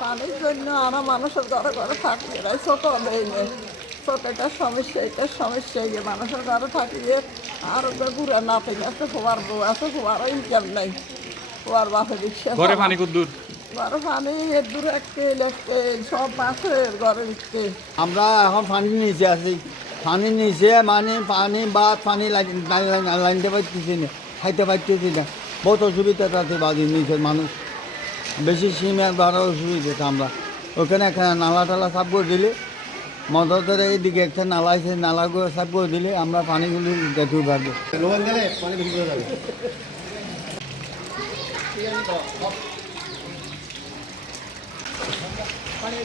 পানির জন্য আমরা মানুষের ঘরে ঘরে থাকি, এরাই ছোট দেয় নেই, ছোট এটার সমস্যা, এটার সমস্যা গিয়ে মানুষের ঘরে থাকিয়ে আর ঘুরে না থেকে আছে, খোয়ার বউ আছে, খোয়ার ইনকাম নেই, খোয়ার বাপে রিক্সা ঘরে পানি কত দূর? ঘরে পানি এর দূরে একটা সব মাছের ঘরে দিচ্ছে। আমরা এখন পানির নিচে আছি, পানির নিচে মানে পানি বাদ পানি লাইনতে পারতেছি না, খাইতে পারতেছি না, বহুত অসুবিধা তাতে বাড়ির নিচের মানুষ বেশি সিমের বাড়ার অসুবিধা। আমরা ওখানে একটা নালা টালা সাফ করে দিলে, মদতের এইদিকে একটা নালা আছে, নালাগুলো সাফ করে দিলে আমরা পানিগুলি দেখতে পারবো। পানি